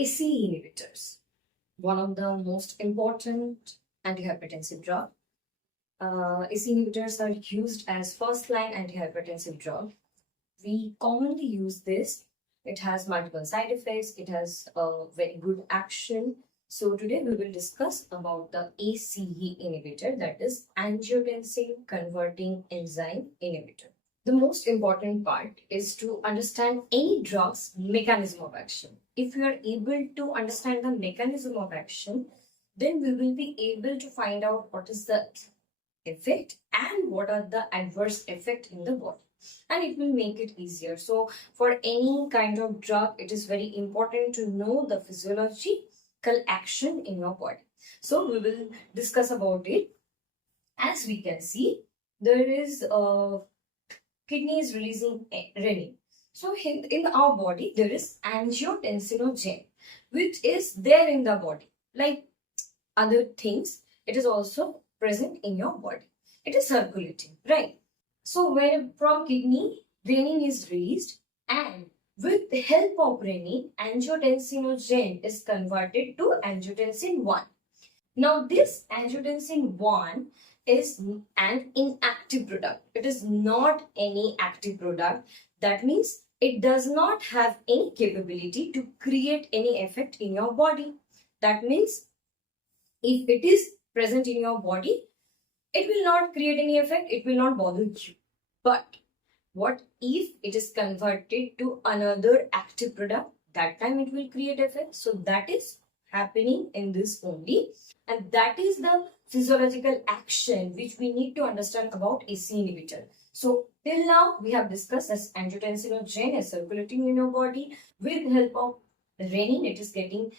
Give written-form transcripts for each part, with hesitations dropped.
ACE inhibitors, one of the most important antihypertensive drug. ACE inhibitors are used as first-line antihypertensive drug. We commonly use this. It has multiple side effects. It has a very good action. So today we will discuss about the ACE inhibitor, that is angiotensin converting enzyme inhibitor. The most important part is to understand any drug's mechanism of action. If we are able to understand the mechanism of action, then we will be able to find out what is the effect and what are the adverse effect in the body, and it will make it easier. So for any kind of drug, it is very important to know the physiological action in your body. So we will discuss about it. As we can see, there is kidney is releasing renin. So in our body, there is angiotensinogen, which is there in the body. Like other things, it is also present in your body. It is circulating, right? So when from kidney, renin is released, and with the help of renin, angiotensinogen is converted to angiotensin 1. Now this angiotensin 1 is an inactive product. It is not any active product. That means it does not have any capability to create any effect in your body. That means if it is present in your body, it will not create any effect, it will not bother you. But what if it is converted to another active product? That time it will create effect. So that is happening in this only. And that is the physiological action which we need to understand about ACE inhibitor. So till now we have discussed as angiotensinogen is circulating in your body. With the help of renin, it is getting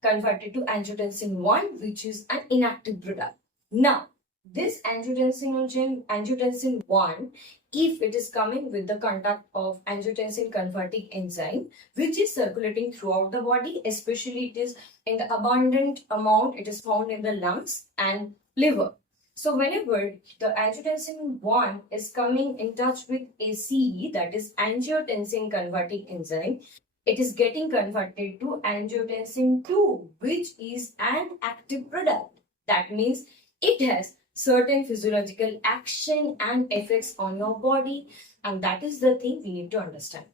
converted to angiotensin 1, which is an inactive product. Now, this angiotensin 1, if it is coming with the contact of angiotensin converting enzyme, which is circulating throughout the body, especially it is in the abundant amount, it is found in the lungs and liver. So whenever the angiotensin 1 is coming in touch with ACE, that is angiotensin converting enzyme, it is getting converted to angiotensin 2, which is an active product. That means it has certain physiological action and effects on your body, and that is the thing we need to understand.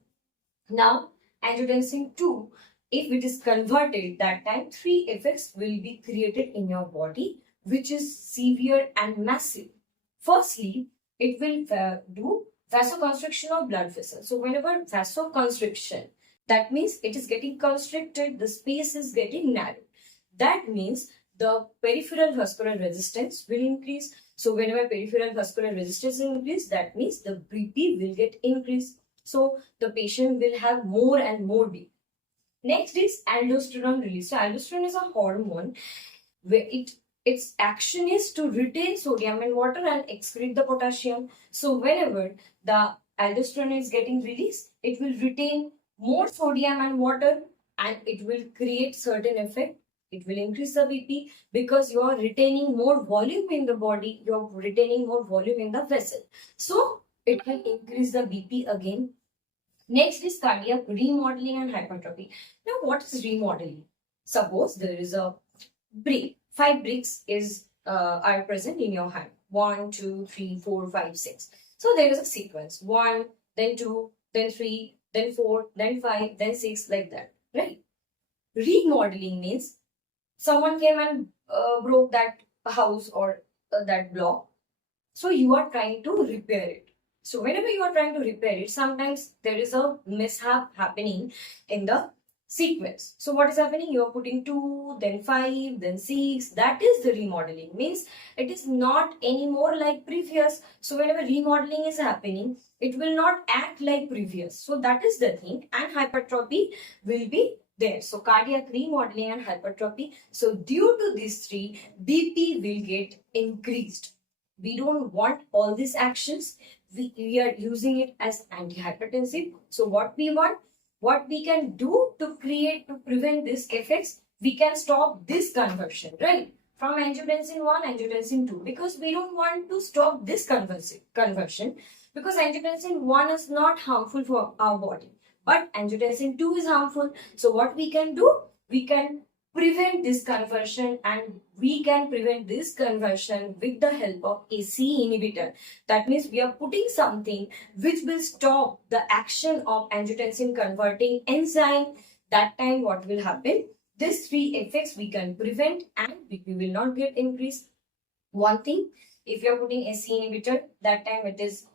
Now, angiotensin 2, if it is converted, that time 3 effects will be created in your body, which is severe and massive. Firstly, it will do vasoconstriction of blood vessels. So whenever vasoconstriction, that means it is getting constricted, the space is getting narrowed. That means the peripheral vascular resistance will increase. So whenever peripheral vascular resistance increase, that means the BP will get increased. So the patient will have more and more BP. Next is aldosterone release. So aldosterone is a hormone where its action is to retain sodium in water and excrete the potassium. So whenever the aldosterone is getting released, it will retain more sodium and water, and it will create certain effect. It will increase the BP because you are retaining more volume in the body, you are retaining more volume in the vessel. So it will increase the BP again. Next is cardiac remodeling and hypertrophy. Now what is remodeling? Suppose there is a brick. 5 bricks are present in your hand. 1, 2, 3, 4, 5, 6. So there is a sequence. 1, then 2, then 3, then 4, then 5, then 6, like that, right? Remodeling means someone came and broke that house or that block. So you are trying to repair it. So whenever you are trying to repair it, sometimes there is a mishap happening in the sequence. So what is happening? You are putting 2, then 5, then 6. That is the remodeling. Means it is not anymore like previous. So whenever remodeling is happening, it will not act like previous. So that is the thing. And hypertrophy will be there. So cardiac remodeling and hypertrophy. So due to these 3, BP will get increased. We don't want all these actions. We are using it as antihypertensive. So what we want, what we can do to prevent these effects, we can stop this conversion, right? From angiotensin 1, angiotensin 2, because we don't want to stop this conversion, because angiotensin 1 is not harmful for our body. but angiotensin 2 is harmful. So what we can do? We can prevent this conversion, and we can prevent this conversion with the help of AC inhibitor. That means we are putting something which will stop the action of angiotensin converting enzyme. That time what will happen? These three effects we can prevent and BP will not get increased. One thing, if you are putting AC inhibitor, that time it is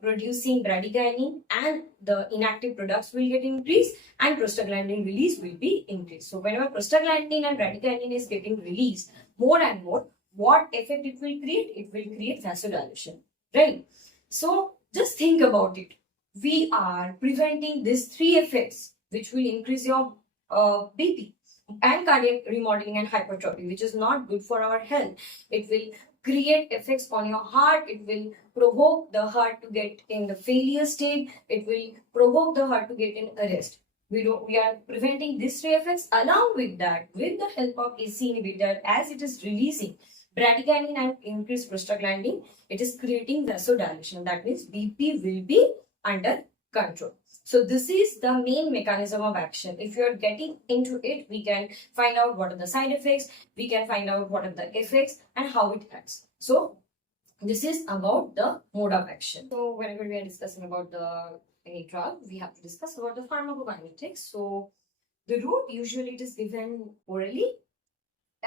producing bradykinin and the inactive products will get increased and prostaglandin release will be increased. So whenever prostaglandin and bradykinin is getting released more and more, what effect it will create? It will create vasodilation, right? So just think about it. We are preventing these three effects which will increase your BP and cardiac remodeling and hypertrophy, which is not good for our health. It will create effects on your heart. It will provoke the heart to get in the failure state. It will provoke the heart to get in arrest. We are preventing these three effects. Along with that, with the help of AC inhibitor, as it is releasing bradykinin and increased prostaglandin, it is creating vasodilation. That means BP will be under control. So this is the main mechanism of action. If you are getting into it, we can find out what are the side effects, we can find out what are the effects and how it acts. So this is about the mode of action. So whenever we are discussing about any drug, we have to discuss about the pharmacokinetics. So the route usually it is given orally.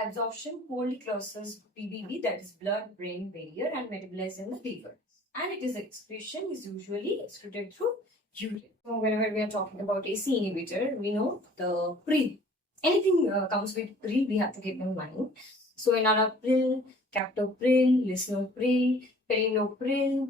Absorption wholly crosses BBB, that is blood-brain barrier, and metabolized in the liver. And it is excretion is usually excreted through urine. So whenever we are talking about AC inhibitor, we know the pril. Anything comes with pril, we have to keep in mind. So enalapril, captopril, lisinopril, perinopril,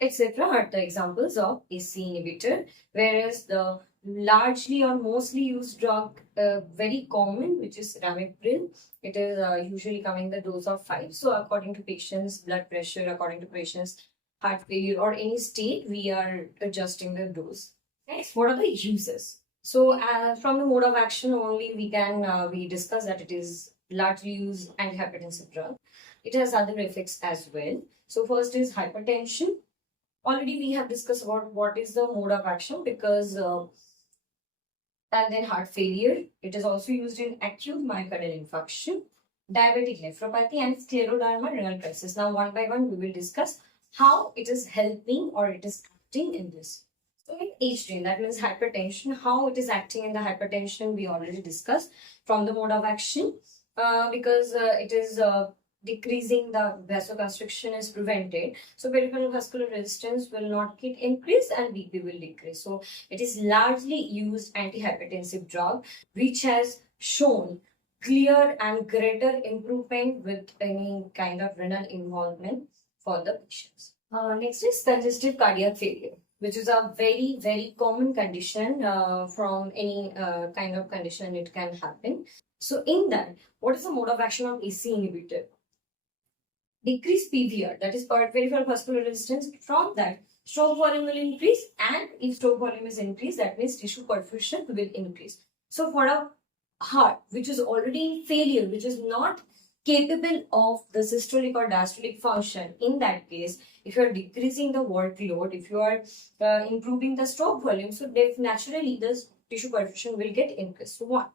etc. are the examples of AC inhibitor. Whereas the largely or mostly used drug, very common, which is ramipril. It is usually coming the dose of 5. So according to patient's blood pressure, according to patient's heart failure or any state, we are adjusting the dose. Next, what are the uses? So from the mode of action only, we can we discuss that it is largely used antihypertensive drug. It has other effects as well. So first is hypertension. Already we have discussed about what is the mode of action, because and then heart failure. It is also used in acute myocardial infarction, diabetic nephropathy, and scleroderma renal crisis. Now one by one we will discuss how it is helping or it is acting in this. So in HDN, that means hypertension, how it is acting in the hypertension we already discussed from the mode of action, because it is decreasing the vasoconstriction is prevented. So peripheral vascular resistance will not get increased and BP will decrease. So it is largely used antihypertensive drug which has shown clear and greater improvement with any kind of renal involvement for the patients. Next is congestive cardiac failure, which is a very, very common condition. From any kind of condition it can happen. So in that, what is the mode of action of AC inhibitor? Decrease PVR, that is peripheral vascular resistance. From that, stroke volume will increase, and if stroke volume is increased, that means tissue perfusion will increase. So for a heart which is already in failure, which is not capable of the systolic or diastolic function, in that case, if you are decreasing the workload, if you are improving the stroke volume, so naturally the tissue perfusion will get increased. So one.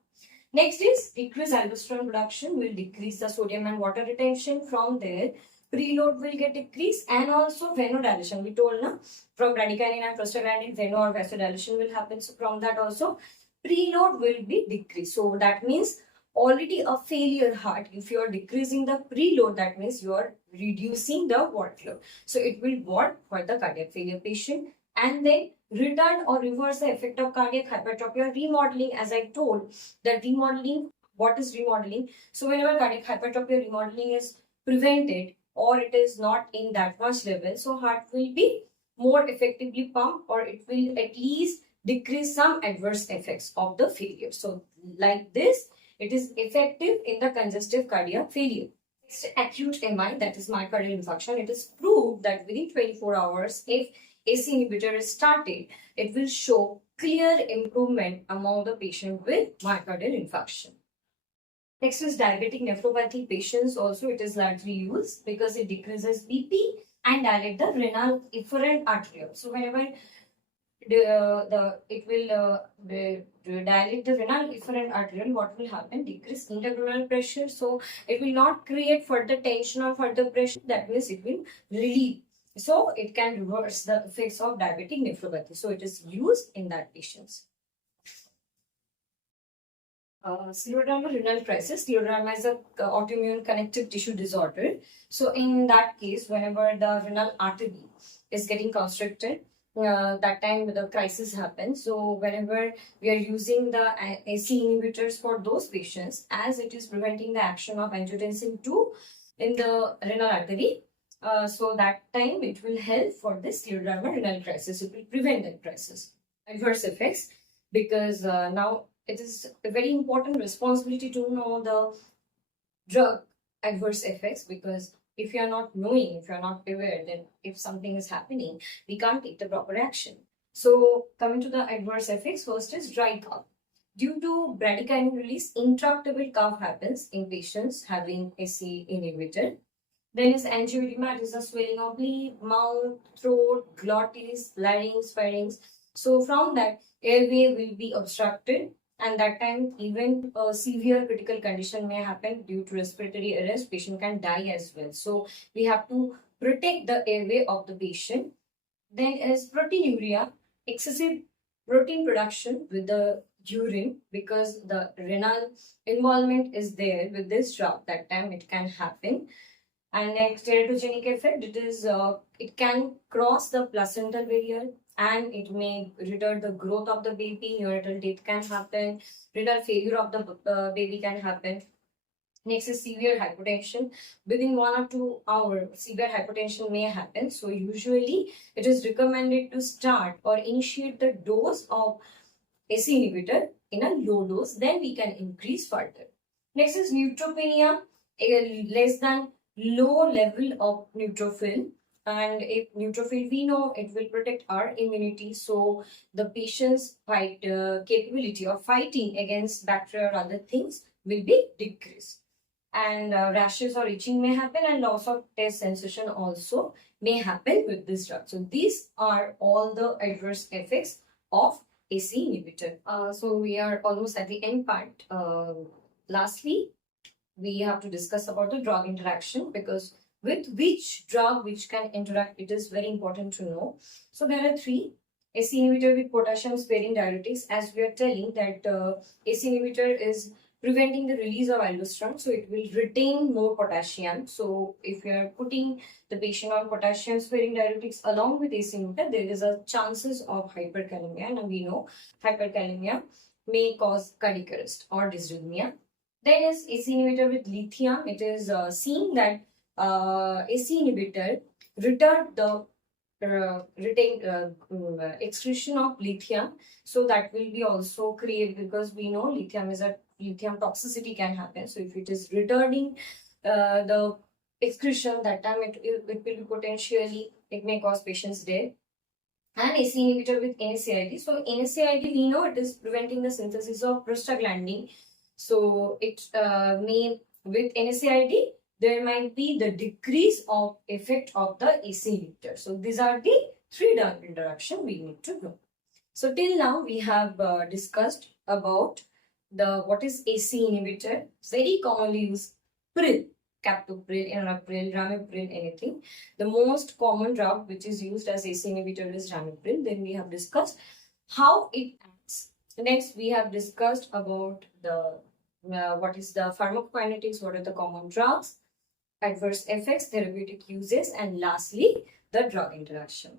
Next is decreased aldosterone production will decrease the sodium and water retention. From there, preload will get decreased, and also venodilation. We told na, from bradykinin and prostaglandin, veno or vasodilation will happen. So from that also, preload will be decreased. So that means already a failure heart, if you are decreasing the preload, that means you are reducing the workload. So it will work for the cardiac failure patient. And then retard or reverse the effect of cardiac hypertrophy or remodeling. As I told, that remodeling, what is remodeling? So whenever cardiac hypertrophy or remodeling is prevented or it is not in that much level, so heart will be more effectively pumped, or it will at least decrease some adverse effects of the failure. So like this, it is effective in the congestive cardiac failure. Next, acute MI, that is myocardial infarction. It is proved that within 24 hours, if AC inhibitor is started, it will show clear improvement among the patient with myocardial infarction. Next is diabetic nephropathy patients. Also, it is largely used because it decreases BP and dilate the renal efferent arteriole. So whenever it will dilate the renal efferent arteriole. What will happen? Decrease intrarenal pressure. So it will not create further tension or further pressure. That means it will relieve. So it can reverse the effects of diabetic nephropathy. So it is used in that patients. Scleroderma renal crisis. Scleroderma is a autoimmune connective tissue disorder. So in that case, whenever the renal artery is getting constricted, that time the crisis happens. So whenever we are using the AC inhibitors for those patients, as it is preventing the action of angiotensin 2 in the renal artery, so that time it will help for this scleroderma renal crisis. It will prevent that crisis. Adverse effects, because now it is a very important responsibility to know the drug adverse effects, because if you are not knowing, if you are not aware, then if something is happening, we can't take the proper action. So coming to the adverse effects, first is dry cough. Due to bradykinin release, intractable cough happens in patients having AC inhibitor. Then is angioedema, it is a swelling of lip, mouth, throat, glottis, larynx, pharynx. So from that, airway will be obstructed, and that time even a severe critical condition may happen due to respiratory arrest. Patient can die as well. So we have to protect the airway of the patient. Then is proteinuria, excessive protein production with the urine, because the renal involvement is there with this drug. That time it can happen. And next, teratogenic effect, it can cross the placental barrier and it may retard the growth of the baby. Neonatal death can happen. Renal failure of the baby can happen. Next is severe hypotension. Within 1 or 2 hours, severe hypotension may happen. So usually it is recommended to start or initiate the dose of AC inhibitor in a low dose. Then we can increase further. Next is neutropenia, less than low level of neutrophil. And if neutrophil, we know it will protect our immunity. So the patient's capability of fighting against bacteria or other things will be decreased. And rashes or itching may happen, and loss of taste sensation also may happen with this drug. So these are all the adverse effects of AC inhibitor. So we are almost at the end part. Lastly, we have to discuss about the drug interaction, because with which drug which can interact, it is very important to know. So there are 3. AC inhibitor with potassium sparing diuretics, as we are telling that AC inhibitor is preventing the release of aldosterone, so it will retain more potassium. So if you are putting the patient on potassium sparing diuretics along with AC inhibitor, there is a chances of hyperkalemia, and we know hyperkalemia may cause cardiac arrest or dysrhythmia. Then is AC inhibitor with lithium. It is seen that AC inhibitor retard the excretion of lithium, so that will be also create, because we know lithium toxicity can happen. So if it is retarding the excretion, that time it will be potentially, it may cause patients death. And AC inhibitor with NSAID. So NSAID, we know it is preventing the synthesis of prostaglandin. So it may, with NSAID, there might be the decrease of effect of the AC inhibitor. So these are the 3 drug interaction we need to know. So till now we have discussed about what is AC inhibitor. Very commonly used pril, captopril, enalapril, ramipril, anything. The most common drug which is used as AC inhibitor is ramipril. Then we have discussed how it acts. Next, we have discussed about the what is the pharmacokinetics, what are the common drugs, adverse effects, therapeutic uses, and lastly, the drug interaction.